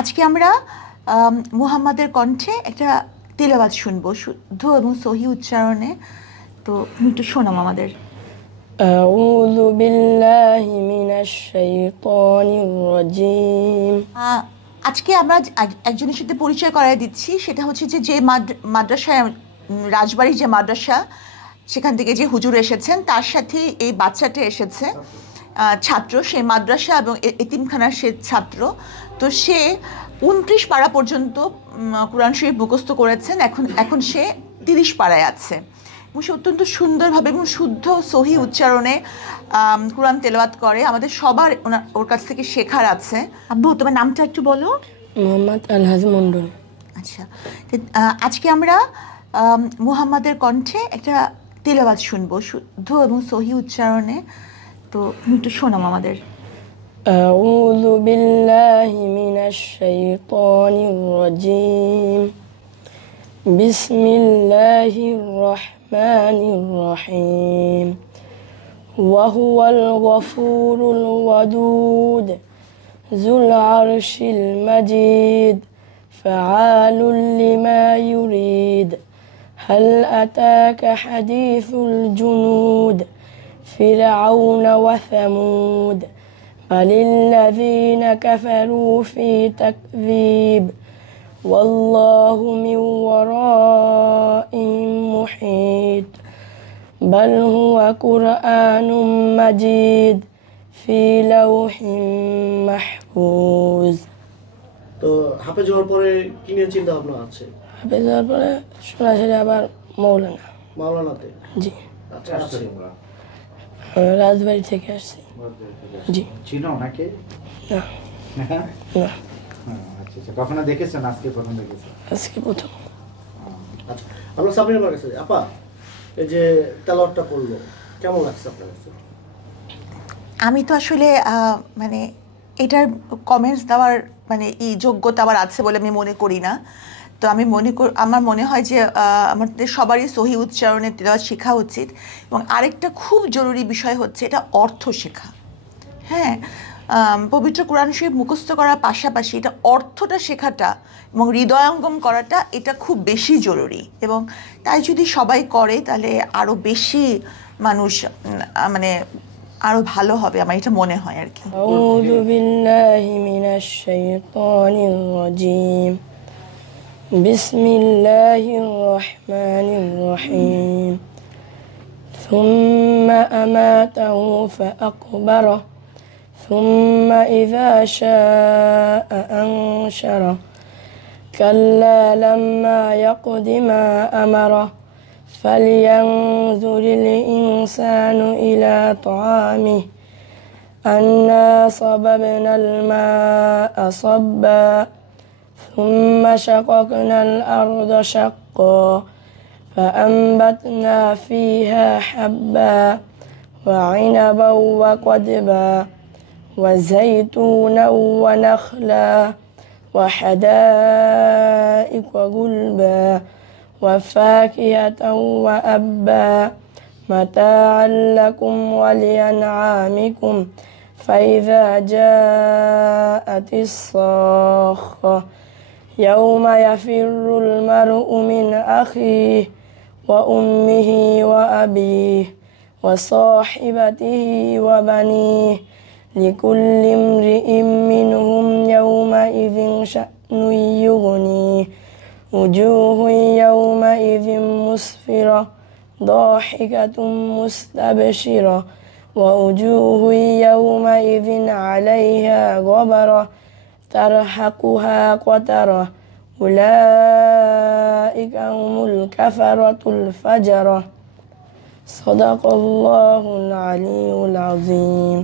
আজকে আমরা মুহাম্মাদের কণ্ঠে একটা তেলাওয়াত শুনবো শুদ্ধ এবং সহি উচ্চারণে। তো তুমি একটু শোনাও আমাদের। আউযু বিল্লাহি মিনাশ শাইতানির রাজীম। আজকে আমরা একজনের সাথে পরিচয় করায় দিচ্ছি। সেটা হচ্ছে যে মাদ্রাসায় রাজবাড়ির যে মাদ্রাসা, সেখান থেকে যে হুজুর এসেছেন তার সাথে এই বাচ্চাটা এসেছে, ছাত্র। সে মাদ্রাসা এবং এতিমখানার সে ছাত্র। তো সে 29 পারা পর্যন্ত কোরআন শরীফ মুখস্থ করেছেন। এখন সে 30 পারায় আছে এবং সে অত্যন্ত সুন্দরভাবে এবং শুদ্ধ সহি উচ্চারণে কোরআন তেলাওয়াত করে। আমাদের সবার ওর কাছ থেকে শেখার আছে। আব্বু, তোমার নামটা একটু বলো। মোহাম্মদ আলহাজ মন্ডল। আচ্ছা, আজকে আমরা মুহাম্মাদের কণ্ঠে একটা তেলাওয়াত শুনবো শুদ্ধ এবং সহি উচ্চারণে। তো তুমি একটু শোনাও আমাদের। আউযু বিল্লাহি মিনাশ শাইতানির রাজীম। বিসমিল্লাহির রহমানির রহিম। ওয়া হুয়াল গফুরুল ওয়াদুদ যুল আরশিল মাজিদ ফাআলুল লিমা ইউরিদ। হাল আতাকা হাদিসুল জুনুদ ফিরআউন ওয়া সামুদ بل الذين كفروا في تكذيب والله من ورائهم محيط بل هو قرآن مجيد في لوح محفوظ। তো হাফেজ হওয়ার পরে কি নিয়ে চিন্তা ভাবনা আছে? হাফেজ হওয়ার পরে সরাসরি আবার মাওলানাতে। জি। আচ্ছা, রাজবাড়ি থেকে আসছি। জি। চিনো নাকি? না। না। আচ্ছা, কখনো দেখেছেন? আজকে প্রথম দেখেছেন? আজকে প্রথম। আচ্ছা, আমরা সাবরিনার কাছে আপা, এই যে তেলাওয়াতটা করলো, কেমন লাগছে আপনার কাছে? আমি তো আসলে মানে এটার কমেন্টস দেওয়ার মানে এই যোগ্যতা আমার আছে বলে আমি মনে করি না। তো আমার মনে হয় যে আমাদের সবারই সহি উচ্চারণে তেলাওয়াত শেখা উচিত। এবং আরেকটা খুব জরুরি বিষয় হচ্ছে এটা অর্থ শেখা। হ্যাঁ, পবিত্র কোরআন শরীফ মুখস্থ করার পাশাপাশি এটা অর্থটা শেখাটা এবং হৃদয়ঙ্গম করাটা এটা খুব বেশি জরুরি। এবং তাই যদি সবাই করে তাহলে আরও বেশি মানুষ মানে আরও ভালো হবে, আমার এটা মনে হয় আর কি। আউযু বিল্লাহি মিনাশ শাইতানির রাজীম। বিসমিল্লাহির রহমানির রহিম। ثم أماته فأقبره ثم إذا شاء أنشره كلا لما يقض ما أمره فلينظر الإنسان إلى طعامه أنا صببنا الماء صبا ثم شققنا الأرض شقا فأنبتنا فيها حبا وعنبا وقضبا وزيتونا ونخلا وحدائق غلبا وفاكهة وأبا متاعا لكم ولأنعامكم فإذا جاءت الصاخة يوم يفر المرء من أخيه وأمه وأبيه وصاحبته وبنيه لكل امرئ منهم يومئذ شأن يغنيه وجوه يومئذ مسفرة ضاحكة مستبشرة ووجوه يومئذ عليها غبرة ترهقها قترة أولئك هم الكفرة الفجرة صدق الله العلي العظيم।